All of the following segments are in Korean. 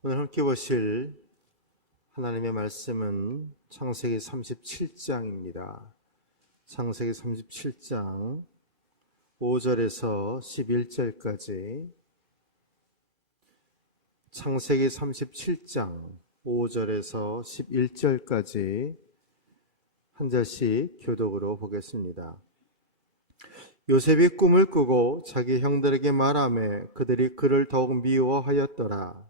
오늘 함께 보실 하나님의 말씀은 창세기 37장입니다. 창세기 37장 5절에서 11절까지, 창세기 37장 5절에서 11절까지 한 절씩 교독으로 보겠습니다. 요셉이 꿈을 꾸고 자기 형들에게 말하매 그들이 그를 더욱 미워하였더라.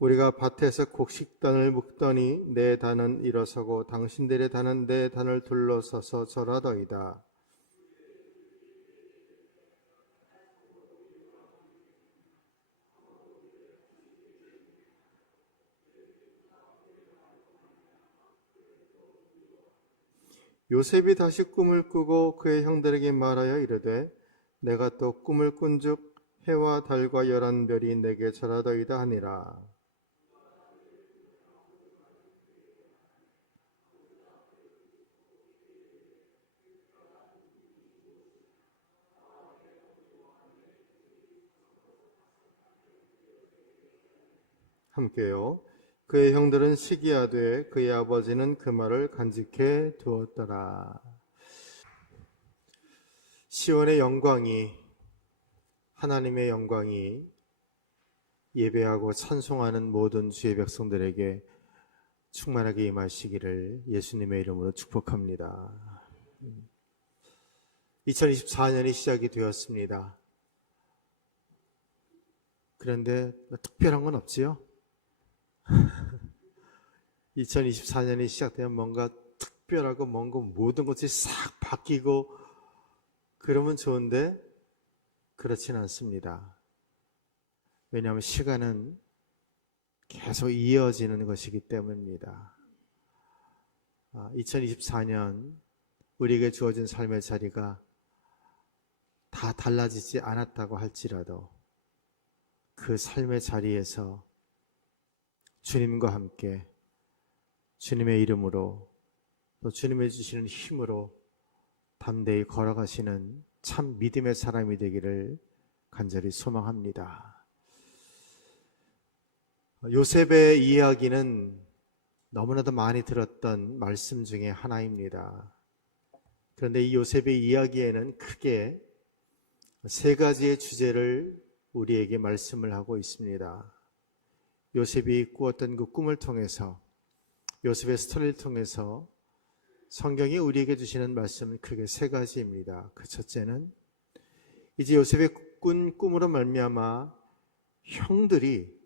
우리가 밭에서 곡식단을 묶더니 내 단은 일어서고 당신들의 단은 내 단을 둘러서서 절하더이다. 요셉이 다시 꿈을 꾸고 그의 형들에게 말하여 이르되 내가 또 꿈을 꾼즉 해와 달과 11별이 내게 절하더이다 하니라. 함께요. 그의 형들은 시기하되 그의 아버지는 그 말을 간직해 두었더라. 시온의 영광이, 하나님의 영광이 예배하고 찬송하는 모든 주의 백성들에게 충만하게 임하시기를 예수님의 이름으로 축복합니다. 2024년이 시작이 되었습니다. 그런데 특별한 건 없지요? 2024년이 시작되면 뭔가 특별하고 뭔가 모든 것이 싹 바뀌고 그러면 좋은데 그렇진 않습니다. 왜냐하면 시간은 계속 이어지는 것이기 때문입니다. 2024년 우리에게 주어진 삶의 자리가 다 달라지지 않았다고 할지라도 그 삶의 자리에서 주님과 함께 주님의 이름으로 또 주님의 주시는 힘으로 담대히 걸어가시는 참 믿음의 사람이 되기를 간절히 소망합니다. 요셉의 이야기는 너무나도 많이 들었던 말씀 중에 하나입니다. 그런데 이 요셉의 이야기에는 크게 세 가지의 주제를 우리에게 말씀을 하고 있습니다. 요셉이 꾸었던 그 꿈을 통해서, 요셉의 스토리를 통해서 성경이 우리에게 주시는 말씀은 크게 세 가지입니다. 그 첫째는 이제 요셉의 꾼 꿈으로 말미암아 형들이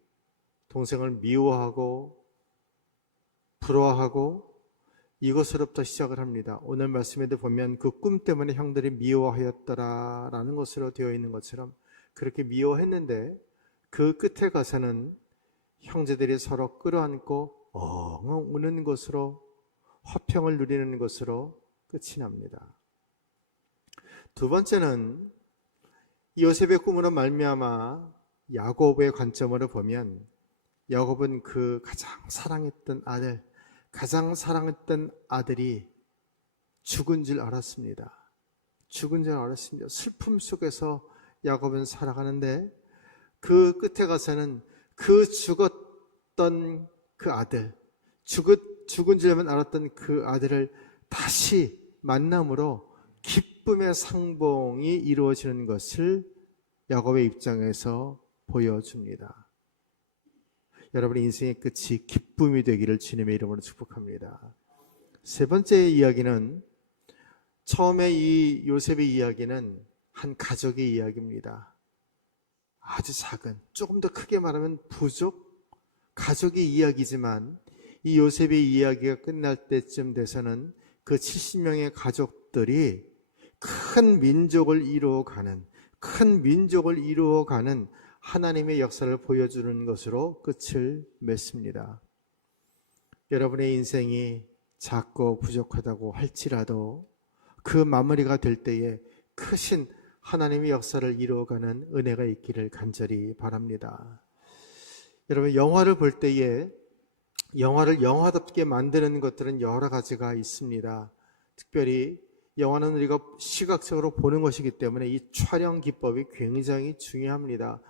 동생을 미워하고 부러워하고 이것으로부터 시작을 합니다. 오늘 말씀에도 보면 그 꿈 때문에 형들이 미워하였더라라는 것으로 되어 있는 것처럼 그렇게 미워했는데 그 끝에 가서는 형제들이 서로 끌어안고 엉엉 우는 것으로, 화평을 누리는 것으로 끝이 납니다. 두 번째는 요셉의 꿈으로 말미암아 야곱의 관점으로 보면 야곱은 그 가장 사랑했던 아들이 죽은 줄 알았습니다. 죽은 줄 알았습니다. 슬픔 속에서 야곱은 살아가는데 그 끝에 가서는 그 죽었던 그 아들, 죽은 줄만 알았던 그 아들을 다시 만남으로 기쁨의 상봉이 이루어지는 것을 야곱의 입장에서 보여줍니다. 여러분의 인생의 끝이 기쁨이 되기를 주님의 이름으로 축복합니다. 세 번째 이야기는, 처음에 이 요셉의 이야기는 한 가족의 이야기입니다. 아주 작은, 조금 더 크게 말하면 가족의 이야기지만 이 요셉의 이야기가 끝날 때쯤 돼서는 그 70명의 가족들이 큰 민족을 이루어가는 하나님의 역사를 보여주는 것으로 끝을 맺습니다. 여러분의 인생이 작고 부족하다고 할지라도 그 마무리가 될 때에 크신 하나님의 역사를 이루어가는 은혜가 있기를 간절히 바랍니다. 여러분, 영화를 볼 때에 영화를 영화답게 만드는 것들은 여러 가지가 있습니다. 특별히 영화는 우리가 시각적으로 보는 것이기 때문에 이 촬영 기법이 굉장히 중요합니다.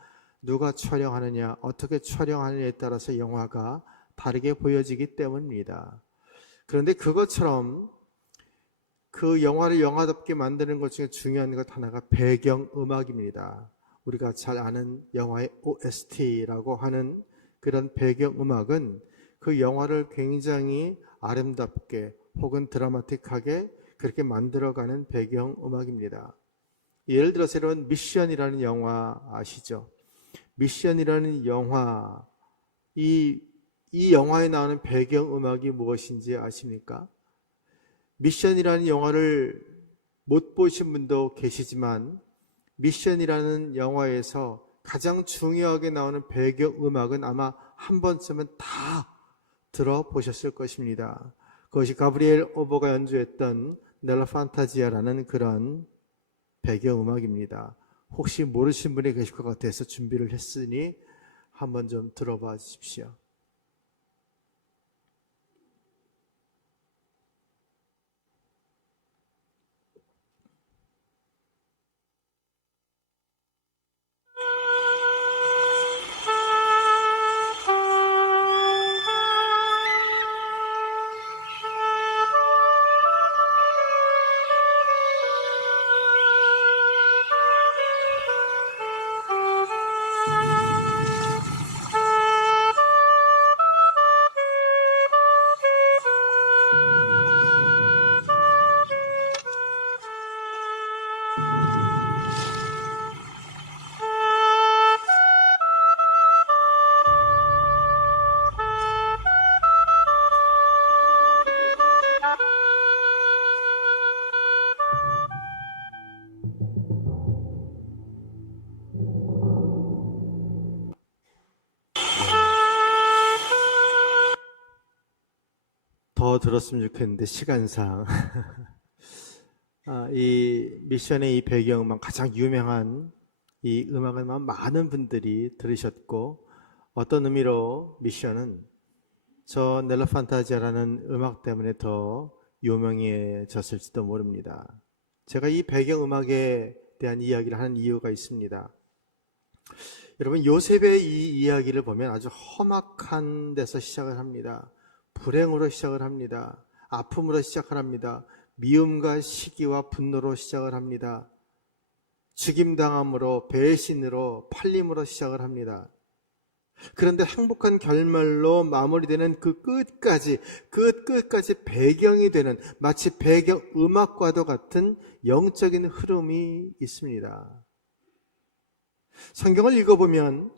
누가 촬영하느냐, 어떻게 촬영하느냐에 따라서 영화가 다르게 보여지기 때문입니다. 그런데 그것처럼 그 영화를 영화답게 만드는 것 중에 중요한 것 하나가 배경음악입니다. 우리가 잘 아는 영화의 OST라고 하는 그런 배경음악은 그 영화를 굉장히 아름답게 혹은 드라마틱하게 그렇게 만들어가는 배경음악입니다. 예를 들어서 여러분 미션이라는 영화 아시죠? 미션이라는 영화, 이 영화에 나오는 배경음악이 무엇인지 아십니까? 미션이라는 영화를 못 보신 분도 계시지만 미션이라는 영화에서 가장 중요하게 나오는 배경음악은 아마 한 번쯤은 다 들어보셨을 것입니다. 그것이 가브리엘 오보가 연주했던 넬라 판타지아라는 그런 배경음악입니다. 혹시 모르신 분이 계실 것 같아서 준비를 했으니 한번 좀 들어봐 주십시오. 더 들었으면 좋겠는데 시간상 이 미션의 이 배경음악 가장 유명한 이 음악을 많은 분들이 들으셨고 어떤 의미로 미션은 저 넬라 판타지아라는 음악 때문에 더 유명해졌을지도 모릅니다. 제가 이 배경음악에 대한 이야기를 하는 이유가 있습니다. 여러분 요셉의 이 이야기를 보면 아주 험악한 데서 시작을 합니다. 불행으로 시작을 합니다. 아픔으로 시작을 합니다. 미움과 시기와 분노로 시작을 합니다. 죽임당함으로 배신으로 팔림으로 시작을 합니다. 그런데 행복한 결말로 마무리되는 그 끝까지 배경이 되는 마치 배경음악과도 같은 영적인 흐름이 있습니다. 성경을 읽어보면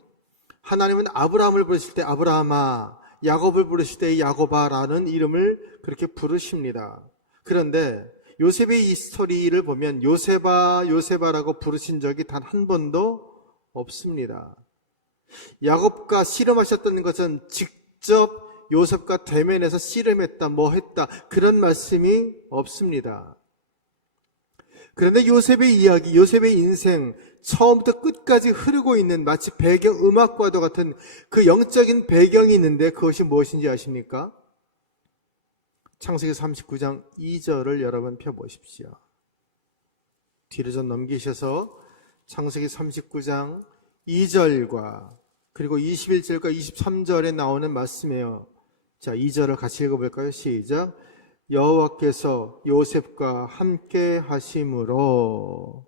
하나님은 아브라함을 부르실 때 아브라함아, 야곱을 부르실 때 야곱아라는 이름을 그렇게 부르십니다. 그런데 요셉의 이 스토리를 보면 요셉아 요셉아라고 부르신 적이 단 한 번도 없습니다. 야곱과 씨름하셨던 것은 직접 요셉과 대면해서 씨름했다 뭐 했다 그런 말씀이 없습니다. 그런데 요셉의 이야기, 요셉의 인생 처음부터 끝까지 흐르고 있는 마치 배경음악과도 같은 그 영적인 배경이 있는데 그것이 무엇인지 아십니까? 창세기 39장 2절을 여러분 펴보십시오. 뒤로 좀 넘기셔서 창세기 39장 2절과 그리고 21절과 23절에 나오는 말씀이에요. 자, 2절을 같이 읽어볼까요? 시작. 여호와께서 요셉과 함께 하심으로.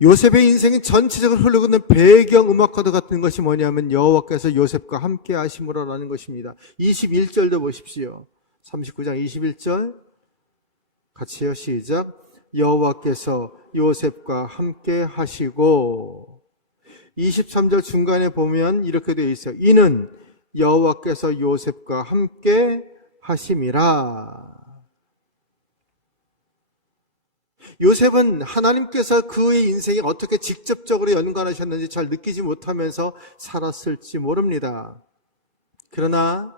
요셉의 인생이 전체적으로 흐르고 있는 배경음악과도 같은 것이 뭐냐면 여호와께서 요셉과 함께 하심으로라는 것입니다. 21절도 보십시오. 39장 21절 같이요. 시작. 여호와께서 요셉과 함께 하시고. 23절 중간에 보면 이렇게 되어 있어요. 이는 여호와께서 요셉과 함께 하심이라. 요셉은 하나님께서 그의 인생에 어떻게 직접적으로 연관하셨는지 잘 느끼지 못하면서 살았을지 모릅니다. 그러나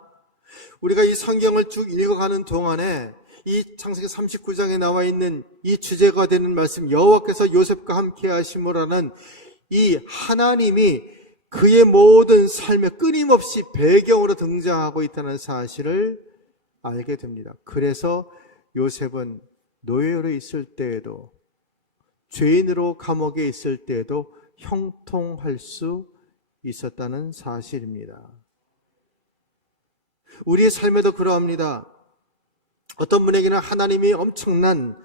우리가 이 성경을 쭉 읽어가는 동안에 이 창세기 39장에 나와 있는 이 주제가 되는 말씀, 여호와께서 요셉과 함께 하심으로라는 이 하나님이 그의 모든 삶에 끊임없이 배경으로 등장하고 있다는 사실을 알게 됩니다. 그래서 요셉은 노예로 있을 때에도, 죄인으로 감옥에 있을 때에도 형통할 수 있었다는 사실입니다. 우리의 삶에도 그러합니다. 어떤 분에게는 하나님이 엄청난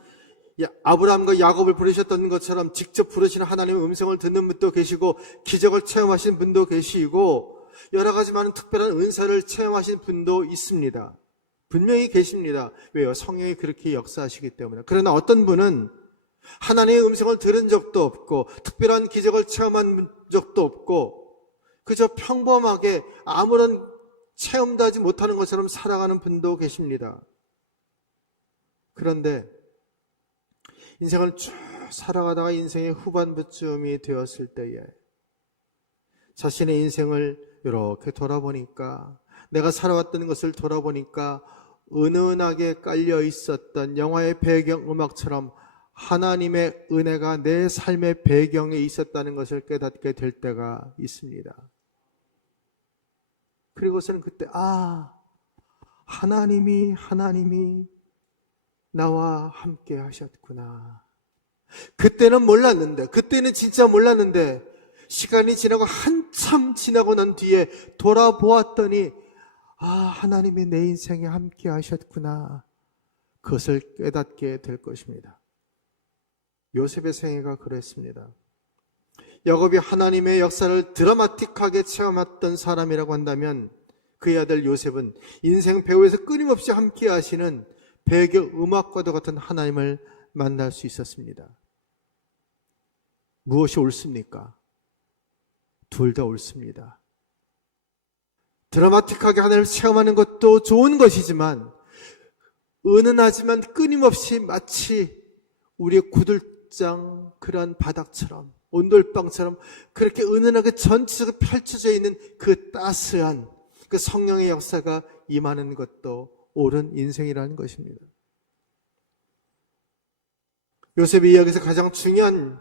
아브라함과 야곱을 부르셨던 것처럼 직접 부르시는 하나님의 음성을 듣는 분도 계시고, 기적을 체험하신 분도 계시고, 여러 가지 많은 특별한 은사를 체험하신 분도 있습니다. 분명히 계십니다. 왜요? 성령이 그렇게 역사하시기 때문에. 그러나 어떤 분은 하나님의 음성을 들은 적도 없고, 특별한 기적을 체험한 적도 없고, 그저 평범하게 아무런 체험도 하지 못하는 것처럼 살아가는 분도 계십니다. 그런데 인생을 쭉 살아가다가 인생의 후반부쯤이 되었을 때에 자신의 인생을 이렇게 돌아보니까, 내가 살아왔던 것을 돌아보니까 은은하게 깔려 있었던 영화의 배경음악처럼 하나님의 은혜가 내 삶의 배경에 있었다는 것을 깨닫게 될 때가 있습니다. 그리고서는 그때 하나님이 나와 함께 하셨구나. 그때는 몰랐는데, 그때는 진짜 몰랐는데, 시간이 지나고 한참 지나고 난 뒤에 돌아보았더니 하나님이 내 인생에 함께 하셨구나. 그것을 깨닫게 될 것입니다. 요셉의 생애가 그랬습니다. 야곱이 하나님의 역사를 드라마틱하게 체험했던 사람이라고 한다면, 그의 아들 요셉은 인생 배후에서 끊임없이 함께 하시는 배경 음악과도 같은 하나님을 만날 수 있었습니다. 무엇이 옳습니까? 둘 다 옳습니다. 드라마틱하게 하나님을 체험하는 것도 좋은 것이지만, 은은하지만 끊임없이 마치 우리의 구들장 그런 바닥처럼, 온돌방처럼 그렇게 은은하게 전체적으로 펼쳐져 있는 그 따스한 그 성령의 역사가 임하는 것도 옳은 인생이라는 것입니다. 요셉의 이야기에서 가장 중요한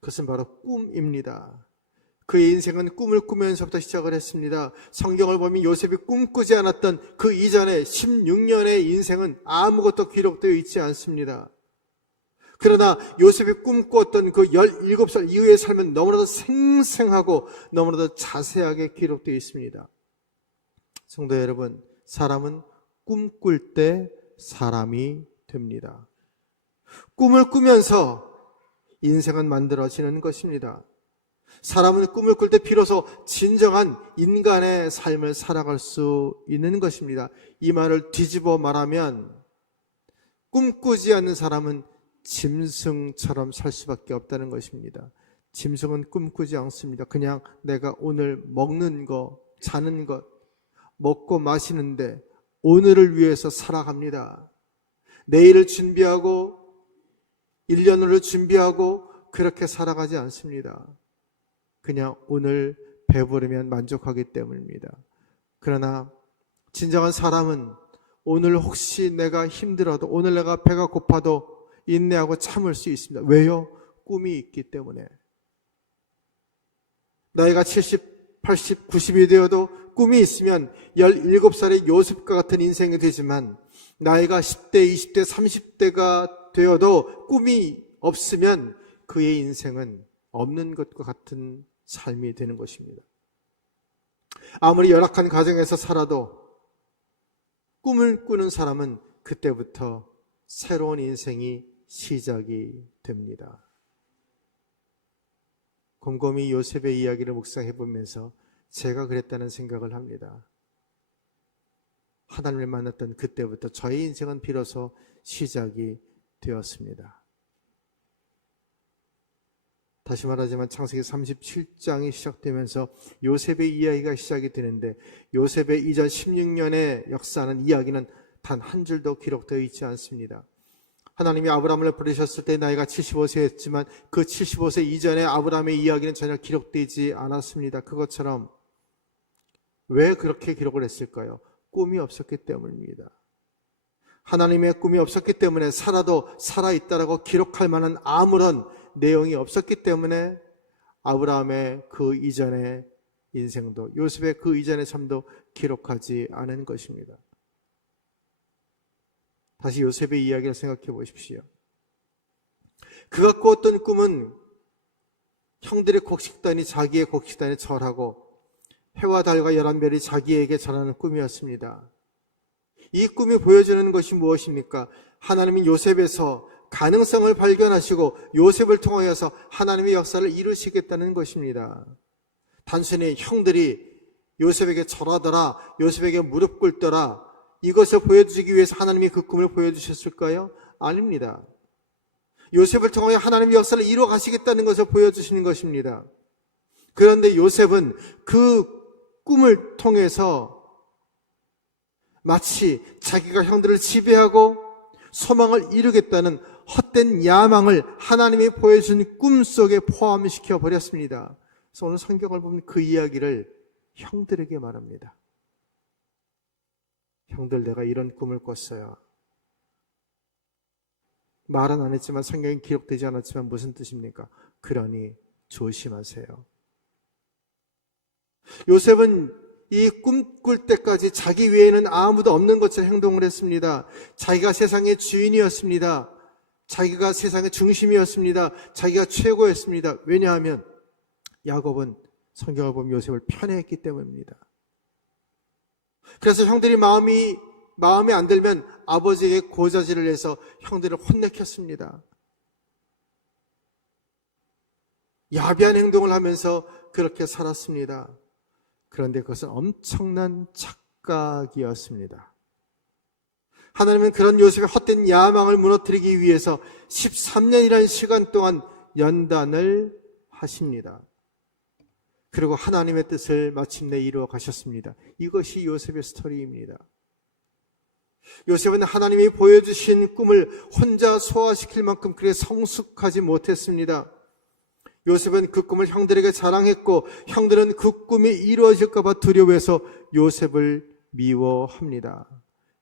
그것은 바로 꿈입니다. 그의 인생은 꿈을 꾸면서부터 시작을 했습니다. 성경을 보면 요셉이 꿈꾸지 않았던 그 이전에 16년의 인생은 아무것도 기록되어 있지 않습니다. 그러나 요셉이 꿈꾸었던 그 17살 이후의 삶은 너무나도 생생하고 너무나도 자세하게 기록되어 있습니다. 성도 여러분, 사람은 꿈꿀 때 사람이 됩니다. 꿈을 꾸면서 인생은 만들어지는 것입니다. 사람은 꿈을 꿀 때 비로소 진정한 인간의 삶을 살아갈 수 있는 것입니다. 이 말을 뒤집어 말하면, 꿈꾸지 않는 사람은 짐승처럼 살 수밖에 없다는 것입니다. 짐승은 꿈꾸지 않습니다. 그냥 내가 오늘 먹는 것, 자는 것, 먹고 마시는데 오늘을 위해서 살아갑니다. 내일을 준비하고 1년을 준비하고 그렇게 살아가지 않습니다. 그냥 오늘 배부르면 만족하기 때문입니다. 그러나 진정한 사람은 오늘 혹시 내가 힘들어도, 오늘 내가 배가 고파도 인내하고 참을 수 있습니다. 왜요? 꿈이 있기 때문에. 나이가 70, 80, 90이 되어도 꿈이 있으면 17살의 요셉과 같은 인생이 되지만, 나이가 10대, 20대, 30대가 되어도 꿈이 없으면 그의 인생은 없는 것과 같은 삶이 되는 것입니다. 아무리 열악한 가정에서 살아도 꿈을 꾸는 사람은 그때부터 새로운 인생이 시작이 됩니다. 곰곰이 요셉의 이야기를 묵상해 보면서 제가 그랬다는 생각을 합니다. 하나님을 만났던 그때부터 저의 인생은 비로소 시작이 되었습니다. 다시 말하지만 창세기 37장이 시작되면서 요셉의 이야기가 시작이 되는데, 요셉의 이전 16년의 역사는, 이야기는 단 한 줄도 기록되어 있지 않습니다. 하나님이 아브라함을 부르셨을 때 나이가 75세였지만 그 75세 이전에 아브라함의 이야기는 전혀 기록되지 않았습니다. 그것처럼 왜 그렇게 기록을 했을까요? 꿈이 없었기 때문입니다. 하나님의 꿈이 없었기 때문에 살아도 살아있다라고 기록할 만한 아무런 내용이 없었기 때문에 아브라함의 그 이전의 인생도, 요셉의 그 이전의 삶도 기록하지 않은 것입니다. 다시 요셉의 이야기를 생각해 보십시오. 그가 꾸었던 꿈은 형들의 곡식단이 자기의 곡식단에 절하고 해와 달과 11별이 자기에게 절하는 꿈이었습니다. 이 꿈이 보여주는 것이 무엇입니까? 하나님이 요셉에서 가능성을 발견하시고 요셉을 통하여서 하나님의 역사를 이루시겠다는 것입니다. 단순히 형들이 요셉에게 절하더라, 요셉에게 무릎 꿇더라, 이것을 보여주기 위해서 하나님이 그 꿈을 보여주셨을까요? 아닙니다. 요셉을 통하여 하나님의 역사를 이루어 가시겠다는 것을 보여주시는 것입니다. 그런데 요셉은 그 꿈을 통해서 마치 자기가 형들을 지배하고 소망을 이루겠다는 헛된 야망을 하나님이 보여준 꿈 속에 포함시켜 버렸습니다. 그래서 오늘 성경을 보면 그 이야기를 형들에게 말합니다. 형들, 내가 이런 꿈을 꿨어요. 말은 안 했지만 성경에 기록되지 않았지만 무슨 뜻입니까? 그러니 조심하세요. 요셉은 이 꿈꿀 때까지 자기 외에는 아무도 없는 것처럼 행동을 했습니다. 자기가 세상의 주인이었습니다. 자기가 세상의 중심이었습니다. 자기가 최고였습니다. 왜냐하면 야곱은 성경을 보면 요셉을 편애했기 때문입니다. 그래서 형들이 마음에 안 들면 아버지에게 고자질을 해서 형들을 혼내켰습니다. 야비한 행동을 하면서 그렇게 살았습니다. 그런데 그것은 엄청난 착각이었습니다. 하나님은 그런 요셉의 헛된 야망을 무너뜨리기 위해서 13년이라는 시간 동안 연단을 하십니다. 그리고 하나님의 뜻을 마침내 이루어 가셨습니다. 이것이 요셉의 스토리입니다. 요셉은 하나님이 보여주신 꿈을 혼자 소화시킬 만큼 그렇게 성숙하지 못했습니다. 요셉은 그 꿈을 형들에게 자랑했고 형들은 그 꿈이 이루어질까 봐 두려워해서 요셉을 미워합니다.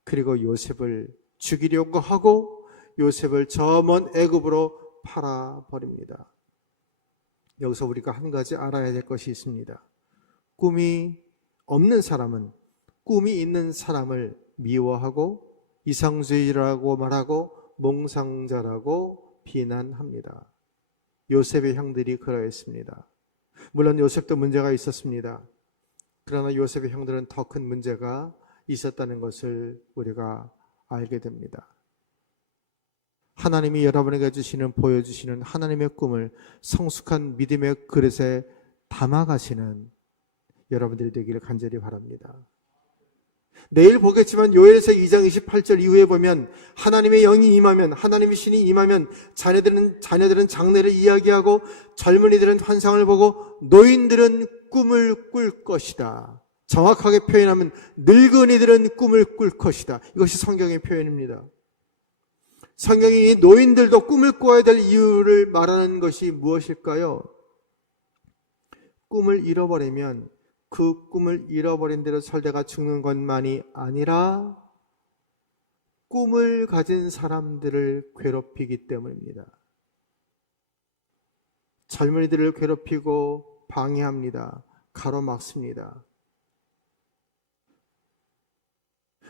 그리고 요셉을 죽이려고 하고 요셉을 저 먼 애굽으로 팔아버립니다. 여기서 우리가 한 가지 알아야 될 것이 있습니다. 꿈이 없는 사람은 꿈이 있는 사람을 미워하고 이상주의라고 말하고 몽상자라고 비난합니다. 요셉의 형들이 그러했습니다. 물론 요셉도 문제가 있었습니다. 그러나 요셉의 형들은 더 큰 문제가 있었다는 것을 우리가 알게 됩니다. 하나님이 여러분에게 보여주시는 하나님의 꿈을 성숙한 믿음의 그릇에 담아가시는 여러분들이 되기를 간절히 바랍니다. 내일 보겠지만 요엘서 2장 28절 이후에 보면 하나님의 영이 임하면, 하나님의 신이 임하면 자녀들은 장래를 이야기하고 젊은이들은 환상을 보고 노인들은 꿈을 꿀 것이다. 정확하게 표현하면 늙은이들은 꿈을 꿀 것이다. 이것이 성경의 표현입니다. 성경이 이 노인들도 꿈을 꿔야 될 이유를 말하는 것이 무엇일까요? 꿈을 잃어버리면 그 꿈을 잃어버린 대로 살다가 죽는 것만이 아니라 꿈을 가진 사람들을 괴롭히기 때문입니다. 젊은이들을 괴롭히고 방해합니다. 가로막습니다.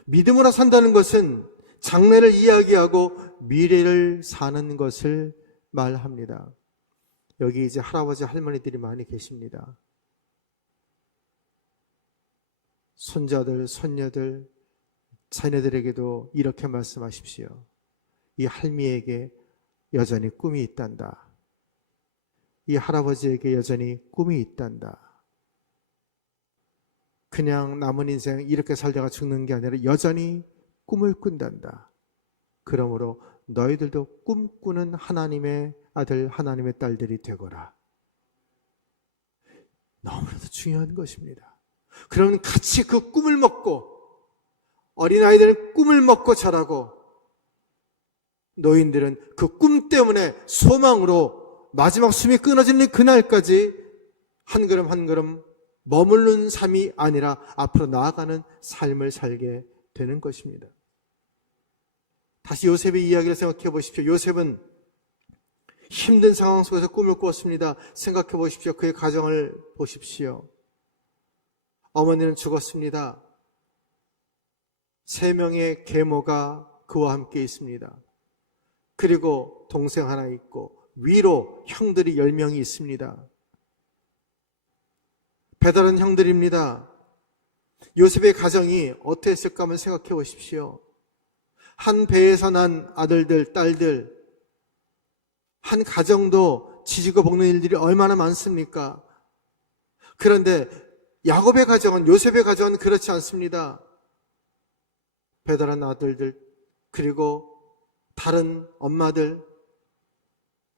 믿음으로 산다는 것은 장래를 이야기하고 미래를 사는 것을 말합니다. 여기 이제 할아버지 할머니들이 많이 계십니다. 손자들, 손녀들, 자녀들에게도 이렇게 말씀하십시오. 이 할미에게 여전히 꿈이 있단다. 이 할아버지에게 여전히 꿈이 있단다. 그냥 남은 인생 이렇게 살다가 죽는 게 아니라 여전히 꿈을 꾼단다. 그러므로 너희들도 꿈꾸는 하나님의 아들, 하나님의 딸들이 되거라. 너무나도 중요한 것입니다. 그러면 같이 그 꿈을 먹고, 어린아이들은 꿈을 먹고 자라고, 노인들은 그 꿈 때문에 소망으로 마지막 숨이 끊어지는 그날까지 한 걸음 한 걸음 머무르는 삶이 아니라 앞으로 나아가는 삶을 살게 되는 것입니다. 다시 요셉의 이야기를 생각해 보십시오. 요셉은 힘든 상황 속에서 꿈을 꾸었습니다. 생각해 보십시오. 그의 가정을 보십시오. 어머니는 죽었습니다. 3명의 계모가 그와 함께 있습니다. 그리고 동생 하나 있고 위로 형들이 10명이 있습니다. 배다른 형들입니다. 요셉의 가정이 어땠을까 한번 생각해 보십시오. 한 배에서 난 아들들, 딸들, 한 가정도 지지고 볶는 일들이 얼마나 많습니까? 그런데 야곱의 가정은, 요셉의 가정은 그렇지 않습니다. 배달한 아들들, 그리고 다른 엄마들,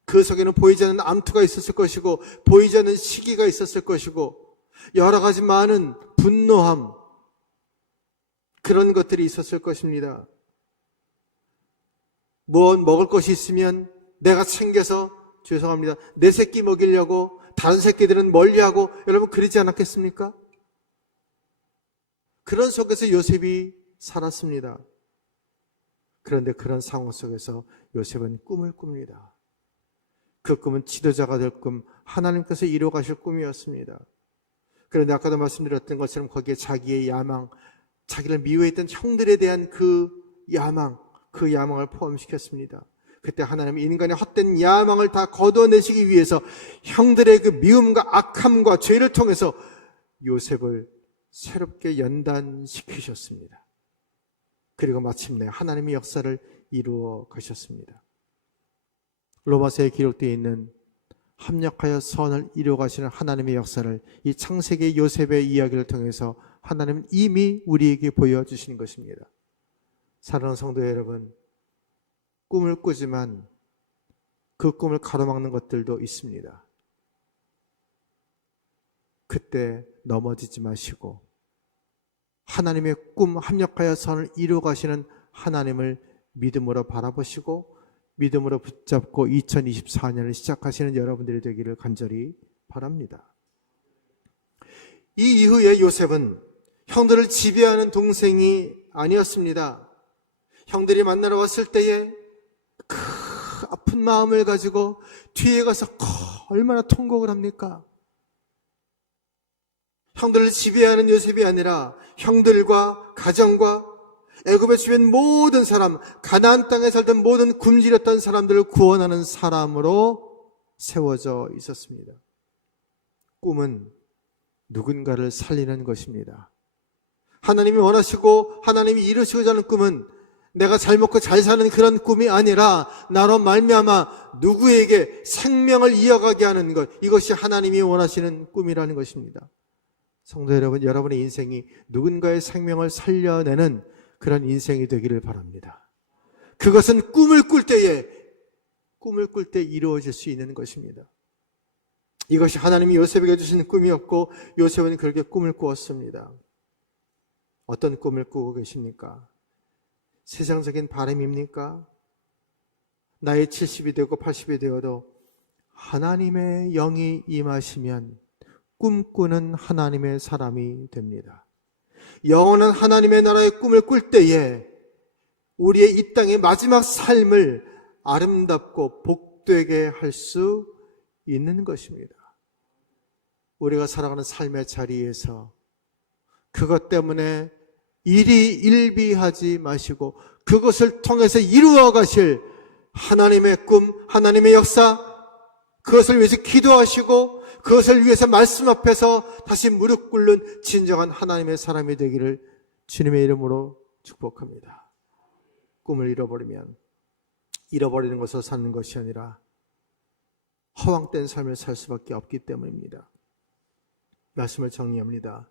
그 속에는 보이지 않는 암투가 있었을 것이고 보이지 않는 시기가 있었을 것이고 여러 가지 많은 분노함, 그런 것들이 있었을 것입니다. 무엇 먹을 것이 있으면 내가 챙겨서, 죄송합니다, 내 새끼 먹이려고 다른 새끼들은 멀리하고, 여러분 그러지 않았겠습니까? 그런 속에서 요셉이 살았습니다. 그런데 그런 상황 속에서 요셉은 꿈을 꿉니다. 그 꿈은 지도자가 될 꿈, 하나님께서 이루어 가실 꿈이었습니다. 그런데 아까도 말씀드렸던 것처럼 거기에 자기의 야망, 자기를 미워했던 형들에 대한 그 야망, 그 야망을 포함시켰습니다. 그때 하나님은 인간의 헛된 야망을 다 거둬내시기 위해서 형들의 그 미움과 악함과 죄를 통해서 요셉을 새롭게 연단시키셨습니다. 그리고 마침내 하나님의 역사를 이루어 가셨습니다. 로마서에 기록되어 있는 합력하여 선을 이루어 가시는 하나님의 역사를 이 창세기 요셉의 이야기를 통해서 하나님은 이미 우리에게 보여주시는 것입니다. 사랑하는 성도 여러분, 꿈을 꾸지만 그 꿈을 가로막는 것들도 있습니다. 그때 넘어지지 마시고 하나님의 꿈, 합력하여 선을 이루어 가시는 하나님을 믿음으로 바라보시고 믿음으로 붙잡고 2024년을 시작하시는 여러분들이 되기를 간절히 바랍니다. 이 이후에 요셉은 형들을 지배하는 동생이 아니었습니다. 형들이 만나러 왔을 때에 그 아픈 마음을 가지고 뒤에 가서 얼마나 통곡을 합니까? 형들을 지배하는 요셉이 아니라 형들과 가정과 애굽의 주변 모든 사람, 가나안 땅에 살던 모든 굶주렸던 사람들을 구원하는 사람으로 세워져 있었습니다. 꿈은 누군가를 살리는 것입니다. 하나님이 원하시고 하나님이 이루시고자 하는 꿈은 내가 잘 먹고 잘 사는 그런 꿈이 아니라 나로 말미암아 누구에게 생명을 이어가게 하는 것, 이것이 하나님이 원하시는 꿈이라는 것입니다. 성도 여러분, 여러분의 인생이 누군가의 생명을 살려내는 그런 인생이 되기를 바랍니다. 그것은 꿈을 꿀 때 이루어질 수 있는 것입니다. 이것이 하나님이 요셉에게 주신 꿈이었고 요셉은 그렇게 꿈을 꾸었습니다. 어떤 꿈을 꾸고 계십니까? 세상적인 바람입니까? 나이 70이 되고 80이 되어도 하나님의 영이 임하시면 꿈꾸는 하나님의 사람이 됩니다. 영원한 하나님의 나라의 꿈을 꿀 때에 우리의 이 땅의 마지막 삶을 아름답고 복되게 할 수 있는 것입니다. 우리가 살아가는 삶의 자리에서 그것 때문에 일희일비하지 마시고 그것을 통해서 이루어 가실 하나님의 꿈, 하나님의 역사, 그것을 위해서 기도하시고 그것을 위해서 말씀 앞에서 다시 무릎 꿇는 진정한 하나님의 사람이 되기를 주님의 이름으로 축복합니다. 꿈을 잃어버리면 잃어버리는 것을 사는 것이 아니라 허황된 삶을 살 수밖에 없기 때문입니다. 말씀을 정리합니다.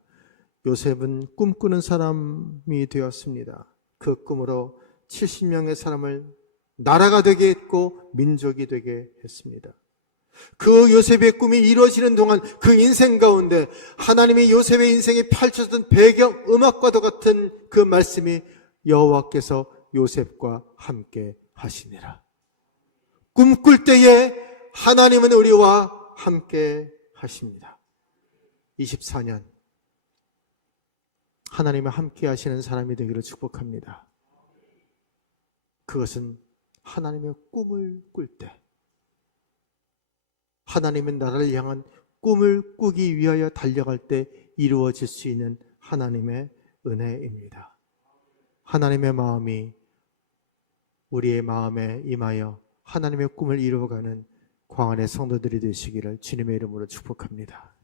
요셉은 꿈꾸는 사람이 되었습니다. 그 꿈으로 70명의 사람을 나라가 되게 했고 민족이 되게 했습니다. 그 요셉의 꿈이 이루어지는 동안 그 인생 가운데 하나님이 요셉의 인생에 펼쳐졌던 배경 음악과도 같은 그 말씀이 여호와께서 요셉과 함께 하시니라. 꿈꿀 때에 하나님은 우리와 함께 하십니다. 24년 하나님과 함께 하시는 사람이 되기를 축복합니다. 그것은 하나님의 꿈을 꿀 때, 하나님의 나라를 향한 꿈을 꾸기 위하여 달려갈 때 이루어질 수 있는 하나님의 은혜입니다. 하나님의 마음이 우리의 마음에 임하여 하나님의 꿈을 이루어가는 광안의 성도들이 되시기를 주님의 이름으로 축복합니다.